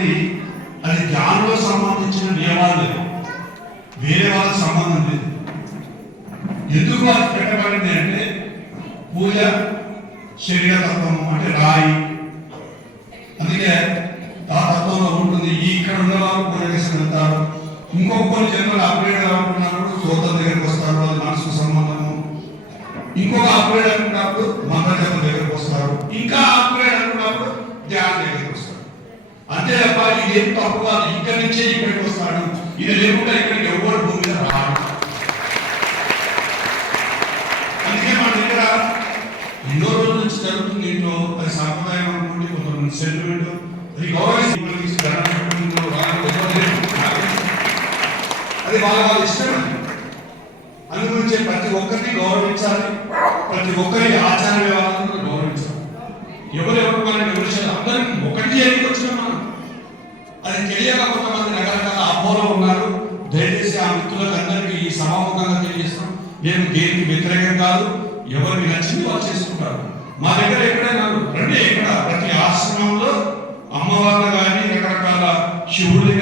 అనేది అది ధ్యానంలో సంబంధించిన నియమాలు, వేరే వాళ్ళ సంబంధం లేదు. ఎందుకు అది పెట్టబడింది అంటే పూజ శరీరతత్వం అంటే రాయి, అందుకే ఆ తత్వంలో ఉంటుంది. ఇక్కడ ఉన్న వాళ్ళు పూజ చేసి వెళ్తారు. ఇంకొక జన్మలు అప్గ్రేడ్ అనుకున్నప్పుడు సోదరు దగ్గరికి వస్తారు, అది మనసుకు సంబంధము. ఇంకొక అప్గ్రేడ్ అనుకున్నప్పుడు మంత్రజపం దగ్గరికి వస్తారు. ఇంకా అప్గ్రేడ్ అనుకున్నప్పుడు ధ్యానం దగ్గరికి వస్తారు. అంతే తప్ప ఇది ఏం తప్పు కాదు. ఇక్కడి నుంచే ఇక్కడికి వస్తాడు, ఇది లేకుండా ఇక్కడికి ఎవరు భూమి మీద రాడు. అందుకే మన దగ్గర ఎన్నో రోజుల నుంచి జరుగుతుంది. ఇంట్లో అది సాంప్రదాయం అనుకోండి, కొంతమంది సెంటిమెంట్, అది గౌరవించి అది వాళ్ళ ఇష్టం. అనుగురించే ప్రతి ఒక్కరిని గౌరవించాలి, ప్రతి ఒక్కరి ఆచార వ్యవహారాలను గౌరవించాలి. ఎవరెవరు మనం విమర్శలు అందరం ఒకటి చేయడానికి వచ్చిన మనం అది తెలియక కొంతమంది రకరకాల అపోలో ఉన్నారు. దయచేసి ఆ మిత్రులకు అందరికీ ఈ సమాముఖంగా తెలియజేస్తాం, నేను దేనికి వ్యతిరేకం కాదు. ఎవరికి నచ్చింది వాళ్ళు చేసుకుంటారు. మా దగ్గర ఎక్కడైనా రండి, ఇక్కడ ప్రతి ఆశ్రమంలో అమ్మవారిని కానీ రకరకాల శివుడిని